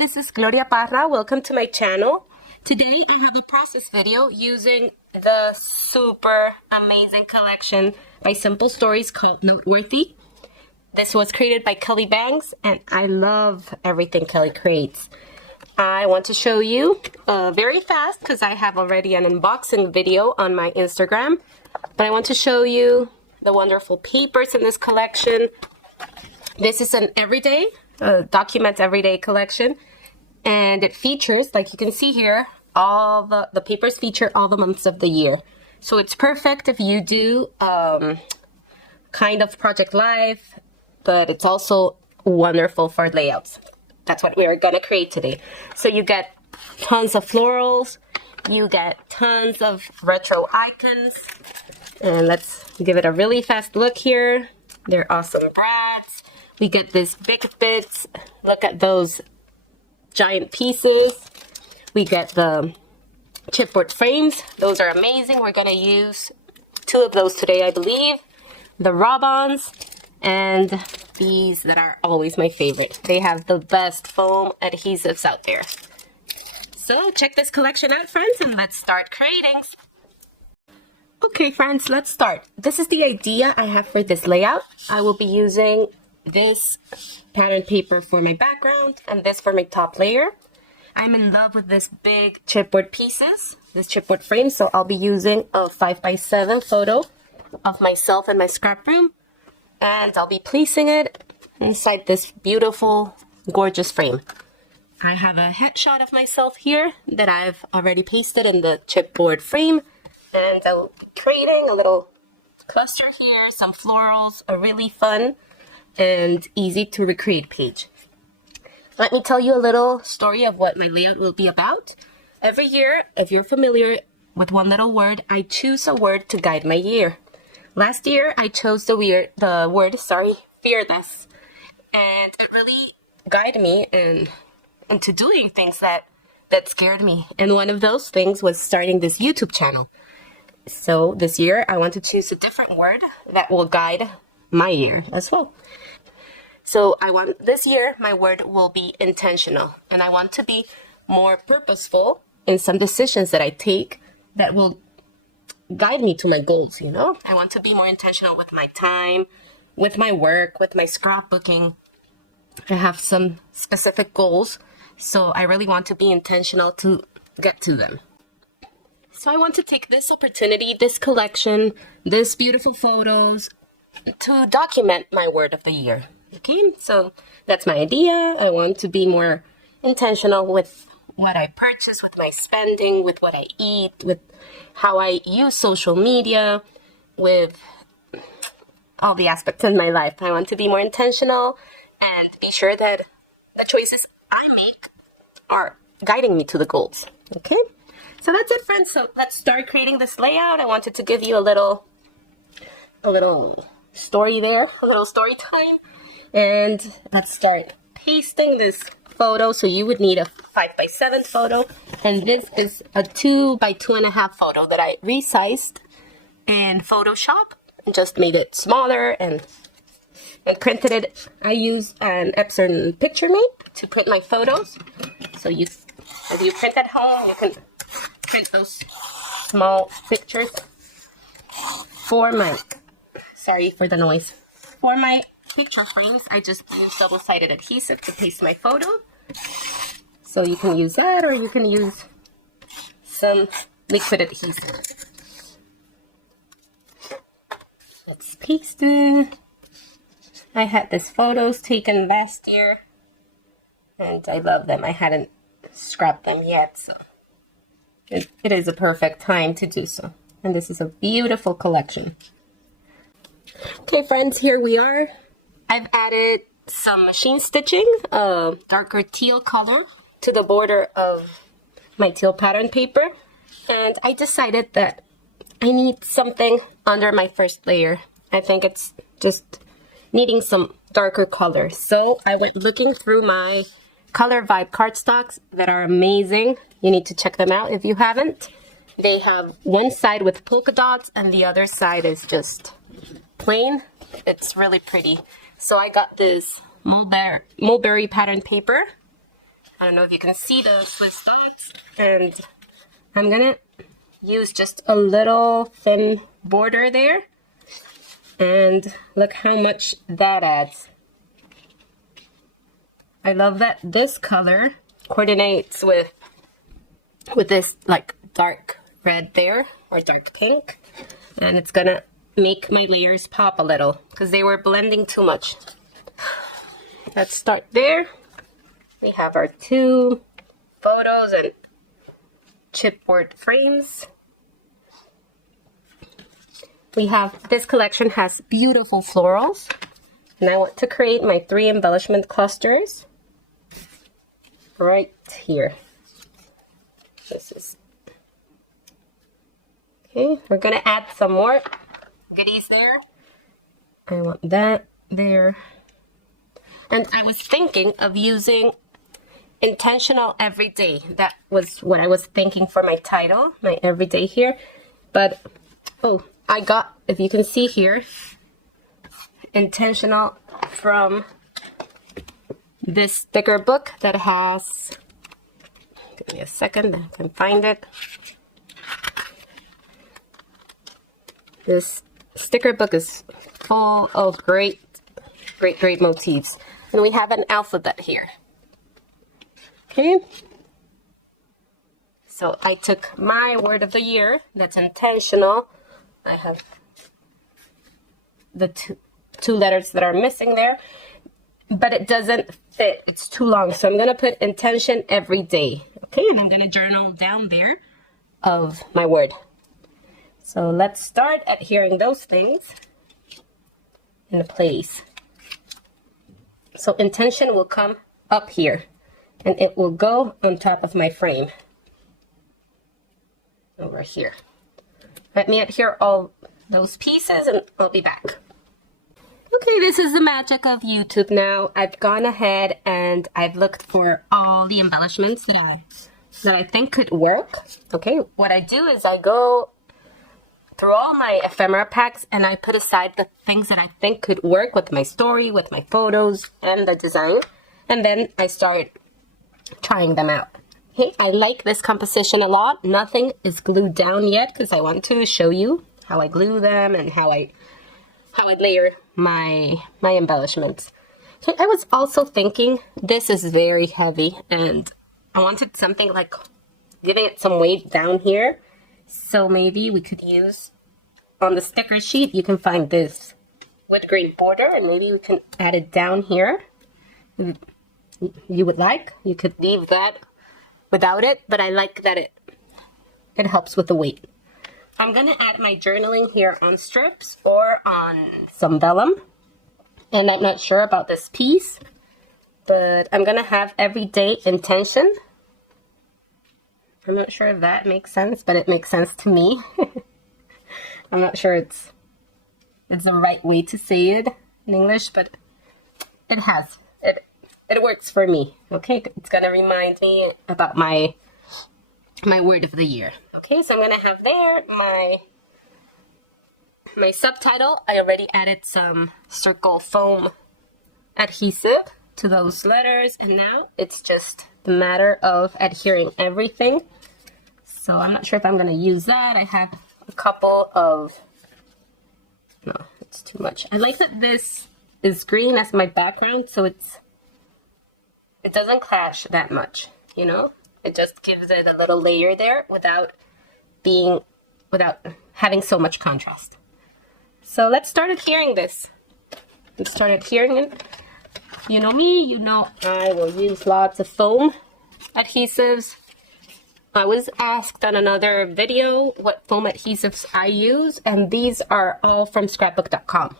this is Gloria Parra. Welcome to my channel. Today I have a process video using the super amazing collection by Simple Stories called Noteworthy. This was created by Kelly Banks and I love everything Kelly creates. I want to show you very fast because I have already an unboxing video on my Instagram, but I want to show you the wonderful papers in this collection. This is an everyday, documents everyday collection, and it features, like you can see here, all the papers feature all the months of the year. So it's perfect if you do kind of project life, but it's also wonderful for layouts. That's what we're gonna create today. So you get tons of florals, you get tons of retro icons, and let's give it a really fast look here. They're awesome brads. We get these big bits. Look at those giant pieces. We get the chipboard frames. Those are amazing. We're gonna use 2 of those today, I believe. The Raw-Bons and these that are always my favorite. They have the best foam adhesives out there. So check this collection out, friends, and let's start creating. Okay, friends, let's start. This is the idea I have for this layout. I will be using this pattern paper for my background and this for my top layer. I'm in love with this big chipboard pieces, this chipboard frame, so I'll be using a 5x7 photo of myself in my scrap room, and I'll be placing it inside this beautiful, gorgeous frame. I have a headshot of myself here that I've already pasted in the chipboard frame, and I'll be creating a little cluster here, some florals, a really fun and easy to recreate page. Let me tell you a little story of what my layout will be about. Every year, if you're familiar with one little word, I choose a word to guide my year. Last year, I chose the word fearless, and it really guided me into doing things that scared me. And one of those things was starting this YouTube channel. So this year, I want to choose a different word that will guide my year as well. So this year, my word will be intentional, and I want to be more purposeful in some decisions that I take that will guide me to my goals, you know? I want to be more intentional with my time, with my work, with my scrapbooking. I have some specific goals, so I really want to be intentional to get to them. So I want to take this opportunity, this collection, these beautiful photos, to document my word of the year. Okay, so that's my idea. I want to be more intentional with what I purchase, with my spending, with what I eat, with how I use social media, with all the aspects in my life. I want to be more intentional and be sure that the choices I make are guiding me to the goals. Okay, so that's it, friends. So let's start creating this layout. I wanted to give you a little story there, a little story time. And let's start pasting this photo. So you would need a 5x7 photo, and this is a 2x2.5 photo that I resized in Photoshop and just made it smaller and printed it. I use an Epson PictureMate to print my photos. So if you print at home, you can print those small pictures. For my picture frames, I just use double-sided adhesive to paste my photo. So you can use that, or you can use some liquid adhesive. Let's paste it. I had these photos taken last year, and I love them. I hadn't scrapped them yet, so it is a perfect time to do so. And this is a beautiful collection. Okay, friends, here we are. I've added some machine stitching, a darker teal color, to the border of my teal pattern paper. And I decided that I need something under my first layer. I think it's just needing some darker color. So I went looking through my Color Vibe cardstocks that are amazing. You need to check them out if you haven't. They have one side with polka dots and the other side is just plain. It's really pretty. So I got this mulberry pattern paper I don't know if you can see the Swiss dots, and I'm gonna use just a little thin border there, and look how much that adds. I love that this color coordinates with this like dark red there, or dark pink, and it's gonna make my layers pop a little because they were blending too much. Let's start there. We have our 2 photos and chipboard frames. We have, this collection has beautiful florals, and I want to create my 3 embellishment clusters right here. This is, okay, we're gonna add some more goodies there. I want that there. And I was thinking of using intentional everyday. That was what I was thinking for my title, my everyday here. But, oh, I got, if you can see here, intentional from this sticker book that has, give me a second, I can find it. This sticker book is full of great motifs. And we have an alphabet here. Okay. So I took my word of the year, that's intentional. I have the two letters that are missing there, but it doesn't fit. It's too long. So I'm going to put intention every day. Okay, and I'm going to journal down there of my word. So let's start adhering those things in place. So intention will come up here, and it will go on top of my frame over here. Let me adhere all those pieces and I'll be back. Okay, this is the magic of YouTube now. I've gone ahead and I've looked for all the embellishments that I think could work. Okay, what I do is I go through all my ephemera packs and I put aside the things that I think could work with my story, with my photos, and the design. And then I start trying them out. Okay, I like this composition a lot. Nothing is glued down yet because I want to show you how I glue them and how I layer my embellishments. Okay, I was also thinking this is very heavy and I wanted something like giving it some weight down here. So maybe we could use, on the sticker sheet, you can find this wood grain border, and maybe we can add it down here. You would like, you could leave that without it, but I like that it helps with the weight. I'm gonna add my journaling here on strips or on some vellum, and I'm not sure about this piece, but I'm gonna have everyday intention. I'm not sure if that makes sense, but it makes sense to me. I'm not sure it's the right way to say it in English, but it works for me. Okay, it's gonna remind me about my word of the year. Okay, so I'm gonna have there my subtitle. I already added some circle foam adhesive to those letters, and now it's just the matter of adhering everything. So I'm not sure if I'm going to use that. I have a couple of, no, it's too much. I like that this is green as my background, so it doesn't clash that much, you know? It just gives it a little layer there without having so much contrast. So let's start adhering this. Let's start adhering it. You know me, you know I will use lots of foam adhesives. I was asked on another video what foam adhesives I use, and these are all from scrapbook.com.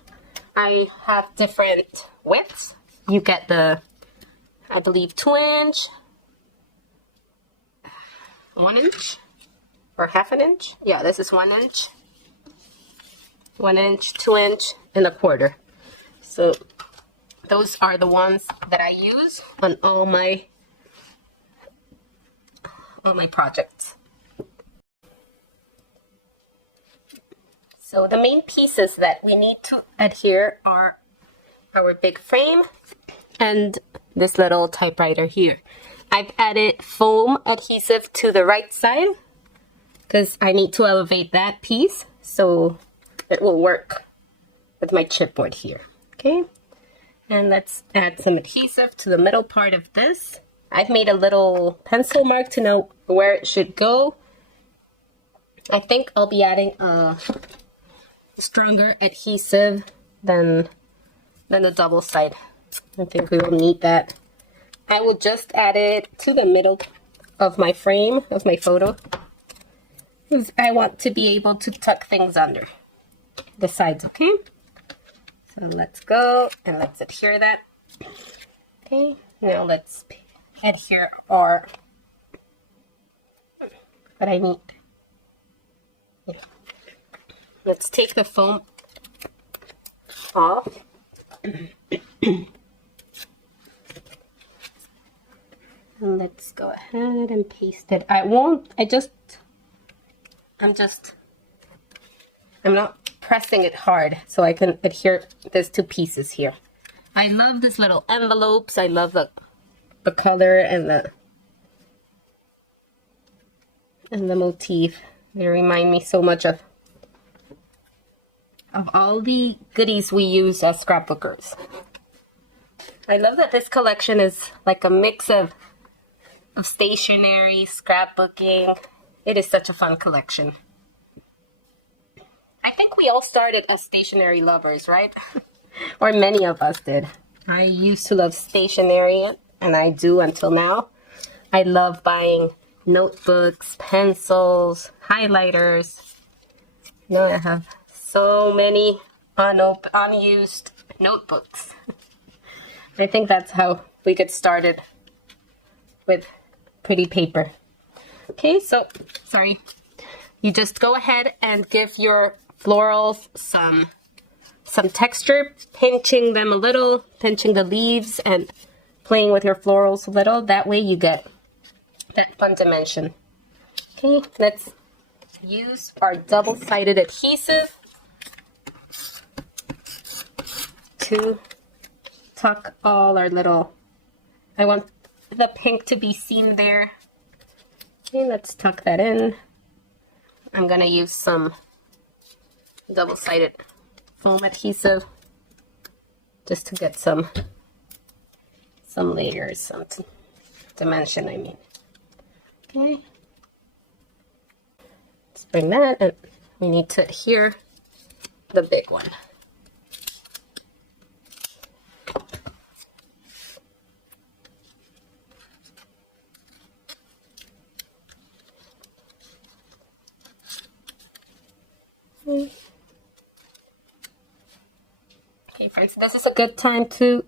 I have different widths. You get the, I believe, 2-inch, 1 inch, or half an inch. Yeah, this is 1 inch, 1 inch, 2 inch, and a quarter. So those are the ones that I use on all my projects. So the main pieces that we need to adhere are our big frame and this little typewriter here. I've added foam adhesive to the right side because I need to elevate that piece so it will work with my chipboard here. Okay, and let's add some adhesive to the middle part of this. I've made a little pencil mark to know where it should go. I think I'll be adding a stronger adhesive than the double side. I think we will need that. I will just add it to the middle of my frame, of my photo. I want to be able to tuck things under the sides, okay? So let's go and let's adhere that. Okay, now let's adhere our, what I need. Let's take the foam off. And let's go ahead and paste it. I'm not pressing it hard so I can adhere this to pieces here. I love this little envelopes. I love the color and the motif. They remind me so much of all the goodies we use as scrapbookers. I love that this collection is like a mix of stationery, scrapbooking. It is such a fun collection. I think we all started as stationery lovers, right? Or many of us did. I used to love stationery, and I do until now. I love buying notebooks, pencils, highlighters. Now I have so many unused notebooks. I think that's how we get started with pretty paper. Okay, so, sorry. You just go ahead and give your florals some texture, pinching them a little, pinching the leaves and playing with your florals a little. That way you get that fun dimension. Okay, let's use our double-sided adhesive to tuck all our little, I want the pink to be seen there. Okay, let's tuck that in. I'm gonna use some double-sided foam adhesive just to get some layers, some dimension, I mean. Okay. Let's bring that, and we need to adhere the big one. Okay, friends, this is a good time to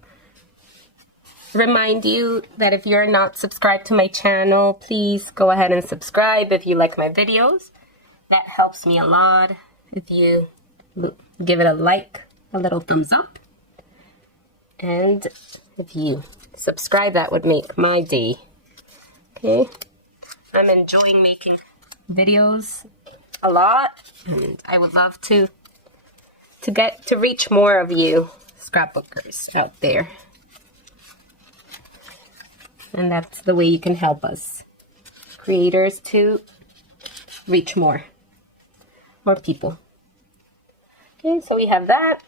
remind you that if you're not subscribed to my channel, please go ahead and subscribe if you like my videos. That helps me a lot. If you give it a like, a little thumbs up. And if you subscribe, that would make my day. Okay, I'm enjoying making videos a lot, and I would love to get to reach more of you scrapbookers out there. And that's the way you can help us creators to reach more people. Okay, so we have that.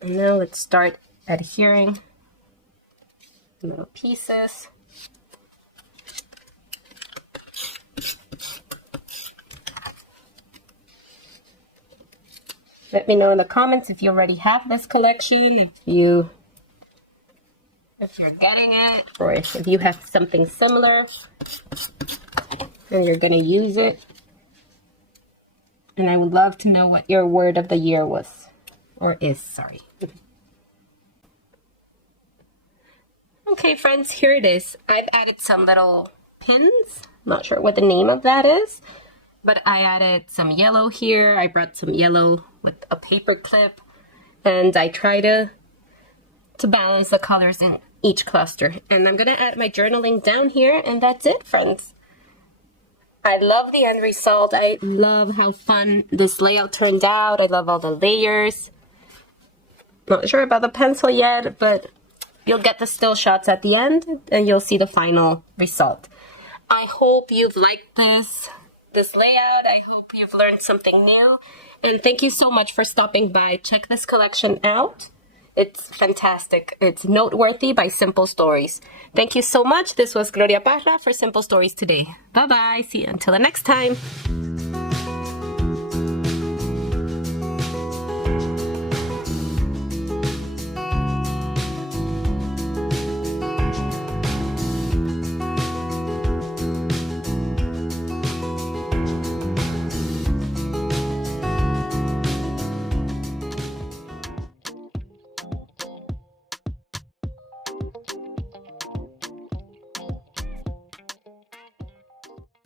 And now let's start adhering little pieces. Let me know in the comments if you already have this collection, if you're getting it, or if you have something similar and you're gonna use it. And I would love to know what your word of the year was, or is, sorry. Okay, friends, here it is. I've added some little pins. Not sure what the name of that is, but I added some yellow here. I brought some yellow with a paper clip, and I try to balance the colors in each cluster. And I'm gonna add my journaling down here, and that's it, friends. I love the end result. I love how fun this layout turned out. I love all the layers. Not sure about the pencil yet, but You'll get the still shots at the end, and you'll see the final result. I hope you've liked this layout. I hope you've learned something new. And thank you so much for stopping by. Check this collection out. It's fantastic. It's Noteworthy by Simple Stories. Thank you so much. This was Gloria Parra for Simple Stories today. Bye-bye. See you until the next time.